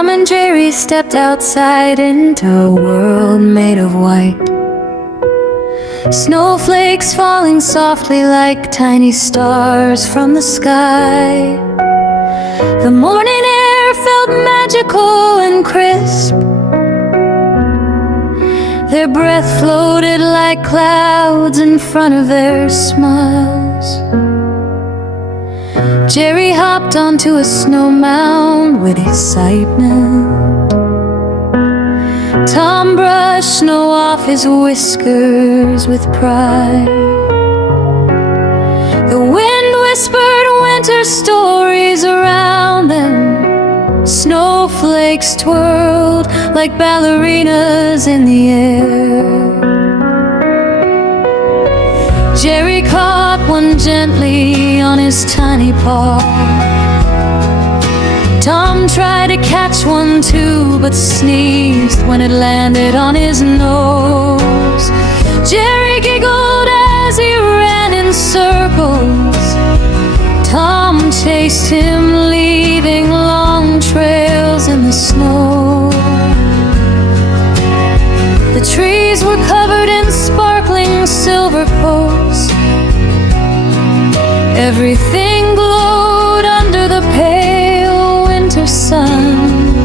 Tom and Jerry stepped outside into a world made of white. Snowflakes falling softly like tiny stars from the sky. The morning air felt magical and crisp. Their breath floated like clouds in front of their smiles. Jerry hopped onto a snow mound with excitement. Tom brushed snow off his whiskers with pride. The wind whispered winter stories around them. Snowflakes twirled like ballerinas in the air. Jerry caught one gently on his tiny paw. Tom tried to catch one too, but sneezed when it landed on his nose. Jerry giggled as he ran in circles. Tom chased him, leaving long trails in the snow. The trees were covered in sparkling silver coats. Everything glowed under the pale winter sun.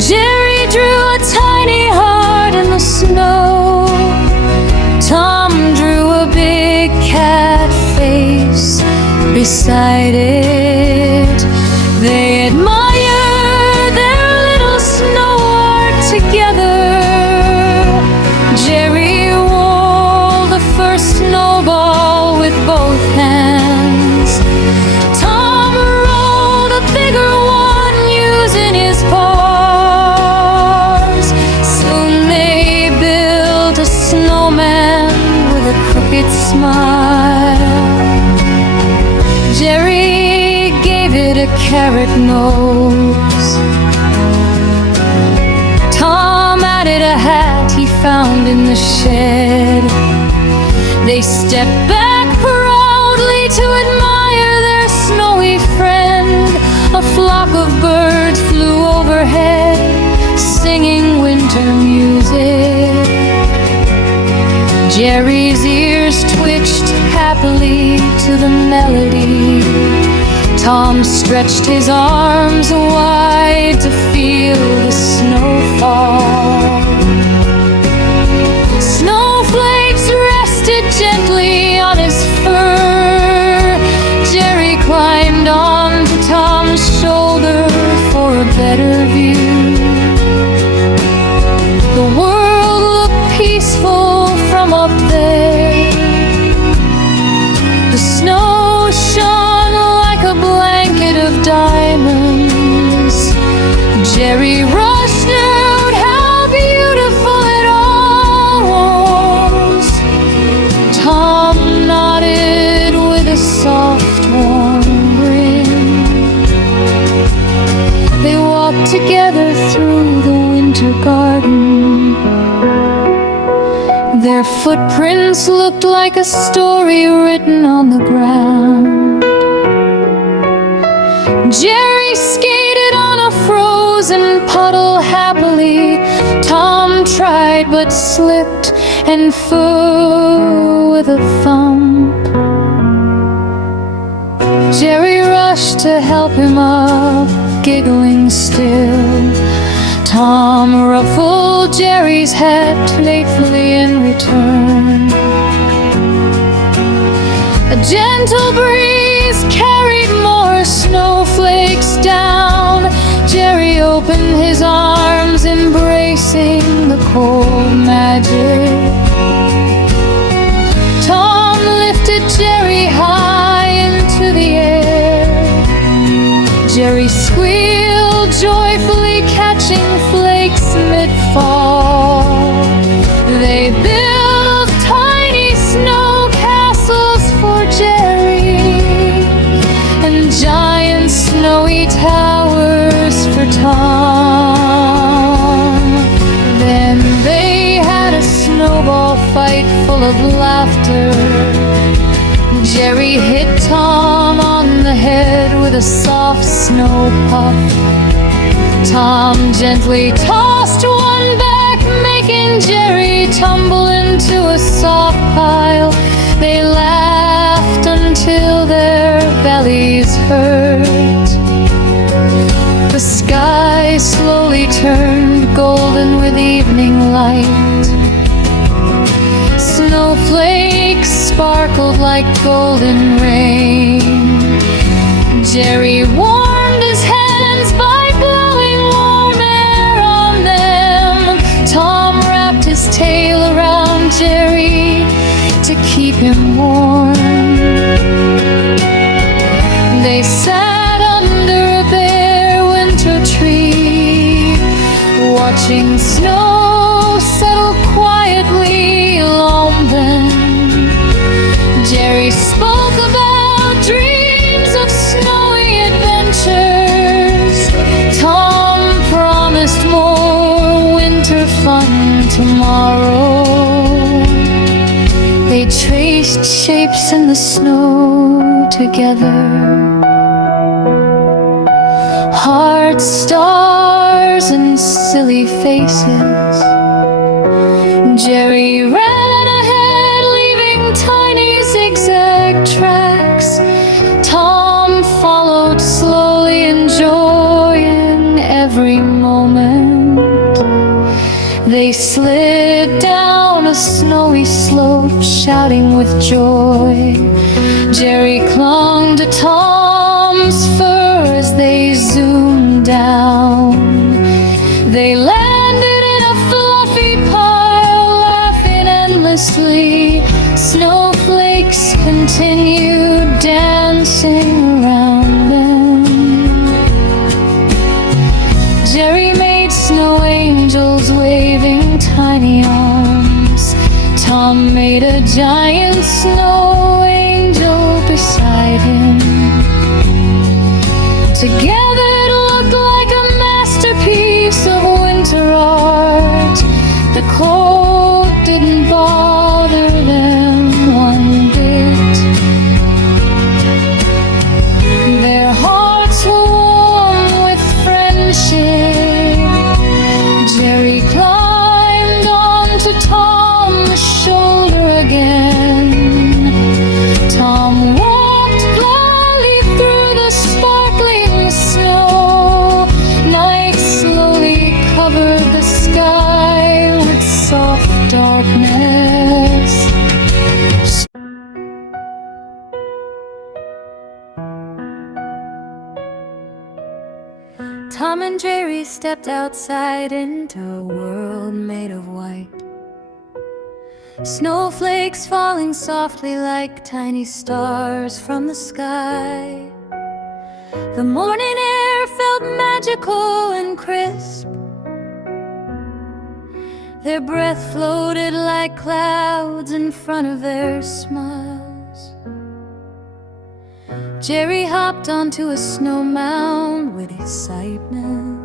Jerry drew a tiny heart in the snow. Tom drew a big cat face beside it. They admired their little snow art together. Jerry wore the first snowball with both hands. Tom rolled a bigger one using his paws. Soon they built a snowman with a crooked smile. Jerry gave it a carrot nose. Tom added a hat he found in the shed. They stepped back proudly to admire their snowy friend. A flock of birds flew overhead, singing winter music. Jerry's ears twitched happily to the melody. Tom stretched his arms wide to feel the snowfall. Snowflakes rested gently on his fur. Jerry climbed onto Tom's shoulder for a better view. The world looked peaceful from up there. The snow shone like a blanket of diamonds. Jerry rushed out, how beautiful it all was. Tom nodded with a soft, warm grin. They walked together through the winter garden. Their footprints looked like a story written on the ground. Jerry skated on a frozen puddle happily. Tom tried but slipped and fell with a thump. Jerry rushed to help him up, giggling still. Tom ruffled Jerry's hat playfully in return. A gentle breeze carried more snowflakes down. Jerry opened his arms, embracing the cold magic. Tom lifted Jerry high into the air. Jerry squealed joyfully, catching flakes mid-fall. They built tiny snow castles for Jerry and giant snowy towers for Tom. Then they had a snowball fight full of laughter. Jerry hit Tom on the head with a soft snow puff. Tom gently tossed one back, making Jerry tumble into a soft pile. They laughed until their bellies hurt. The sky slowly turned golden with evening light. Snowflakes sparkled like golden rain. Jerry warmed his hands by blowing warm air on them. Tom wrapped his tail around Jerry to keep him warm. They sat under a bare winter tree, watching snow settle quietly along them. Jerry spoke about dreams of snowy adventures. Tom promised more winter fun tomorrow. They traced shapes in the snow together. Hearts, stars, and silly faces. Jerry ran ahead, leaving tiny zigzag tracks. Tom followed slowly, enjoying every moment. They slid down a snowy slope, shouting with joy. Jerry clung to Tom's fur as they zoomed down. They landed in a fluffy pile, laughing endlessly. Snowflakes continued dancing around them. Jerry made snow angels waving tiny arms. Tom made a giant snow angel beside him. Together it looked like a masterpiece of winter art. The cold didn't bother them one bit. Their hearts were warm with friendship. Jerry climbed onto Tom's shoulder again. Tom walked blindly through the sparkling snow. Night slowly covered the sky with soft darkness. Tom and Jerry stepped outside into a world made of white. Snowflakes falling softly like tiny stars from the sky. The morning air felt magical and crisp. Their breath floated like clouds in front of their smiles. Jerry hopped onto a snow mound with excitement.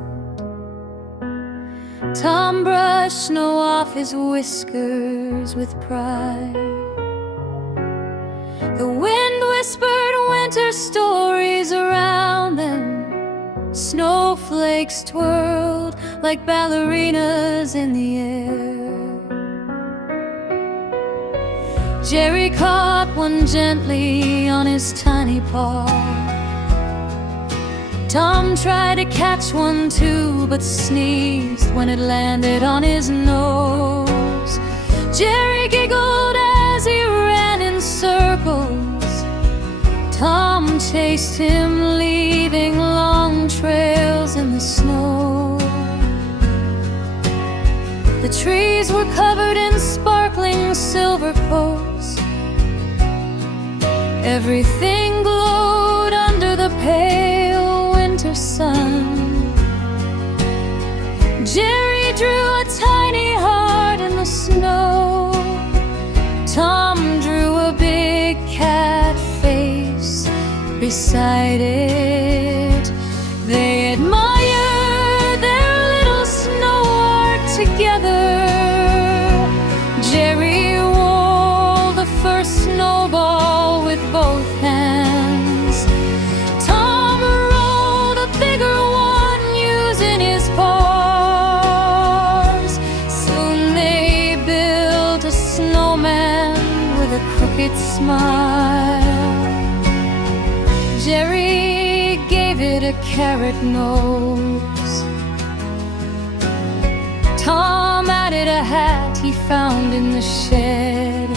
Tom brushed snow off his whiskers with pride. The wind whispered winter stories around them. Snowflakes twirled like ballerinas in the air. Jerry caught one gently on his tiny paw. Tom tried to catch one too, but sneezed when it landed on his nose. Jerry giggled as he ran in circles. Tom chased him, leaving long trails in the snow. The trees were covered in sparkling silver coats. Everything glowed under the pale winter sun. Jerry drew a tiny heart in the snow. Tom drew a big cat face beside it. They admired their little snow art together. Jerry wore the first snowball with both hands. Tom rolled a bigger one using his with a crooked smile. Jerry gave it a carrot nose. Tom added a hat he found in the shed.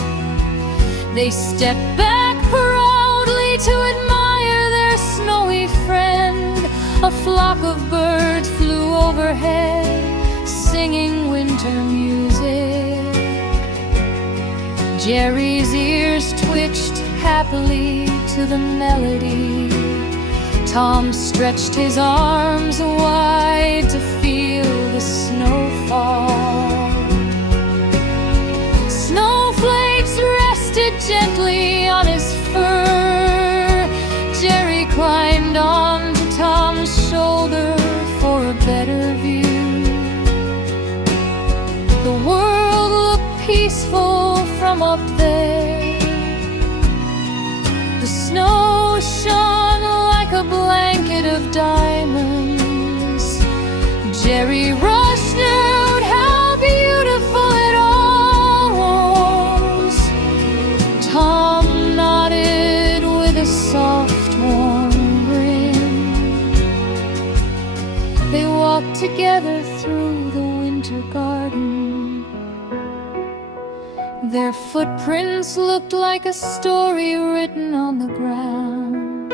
They stepped back proudly to admire their snowy friend. A flock of birds flew overhead, singing winter music. Jerry's ears twitched happily to the melody. Tom stretched his arms wide to feel the snowfall. Snowflakes rested gently on his fur. Jerry climbed onto Tom's shoulder for a better view. The world looked peaceful from up there. The snow shone like a blanket of diamonds. Jerry rushed out, how beautiful it all was. Tom nodded with a soft, warm grin. They walked together through the winter garden. Their footprints looked like a story written on the ground.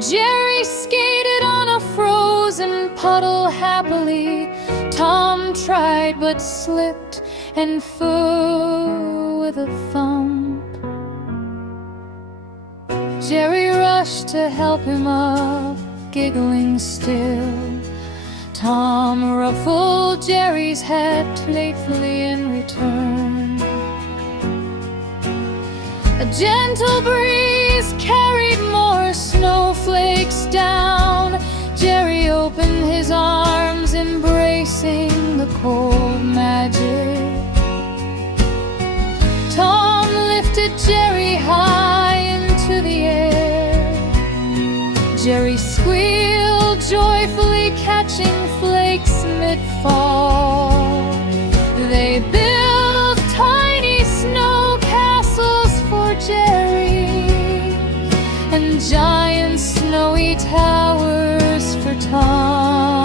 Jerry skated on a frozen puddle happily. Tom tried but slipped and fell with a thump. Jerry rushed to help him up, giggling still. Tom ruffled Jerry's hat playfully in return. A gentle breeze carried more snowflakes down. Jerry opened his arms, embracing the cold magic. Tom lifted Jerry high into the air. Jerry squealed joyfully, catching flakes mid-fall. They built tiny snow castles for Jerry and giant snowy towers for Tom.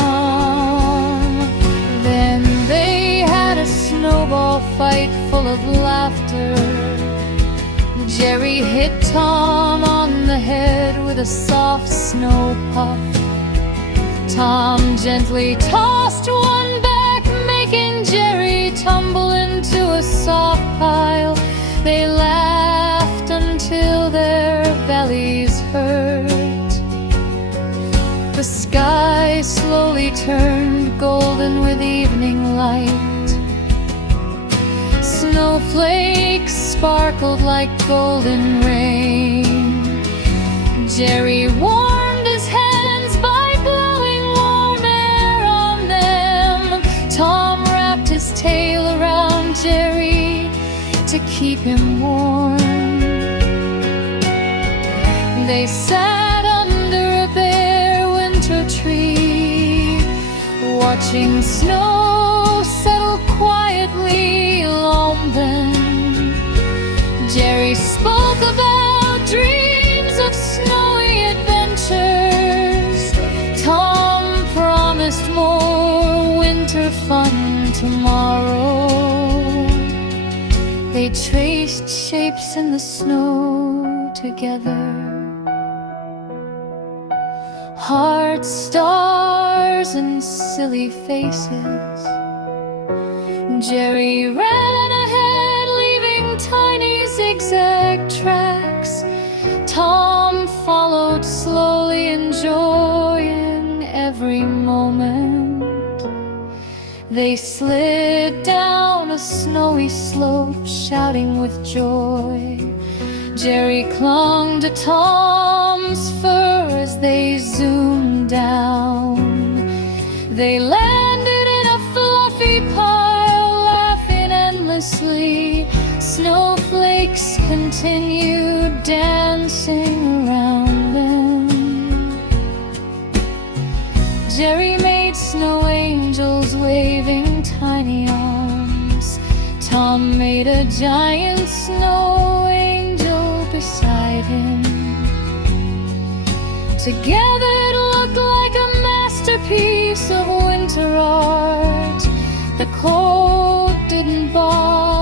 Then they had a snowball fight full of laughter. Jerry hit Tom on the head with a soft snow puff. Tom gently tossed one back, making Jerry tumble into a soft pile. They laughed until their bellies hurt. The sky slowly turned golden with evening light. Snowflakes sparkled like golden rain. Jerry warmed his hands by blowing warm air on them. Tom wrapped his tail around Jerry to keep him warm. They sat under a bare winter tree, watching snow settle quietly along them. Jerry spoke about dreams of snowy adventures. Tom promised more winter fun tomorrow. They traced shapes in the snow together. Hearts, stars, and silly faces. Jerry ran ahead, leaving tiny zigzag tracks. Tom followed slowly, enjoying every moment. They slid down a snowy slope, shouting with joy. Jerry clung to Tom's fur as they zoomed down. They landed in a fluffy pile, laughing endlessly. Snowflakes continued dancing around them. Jerry made snow angels waving tiny arms. Tom made a giant snow angel beside him. Together it looked like a masterpiece of winter art. The cold didn't bother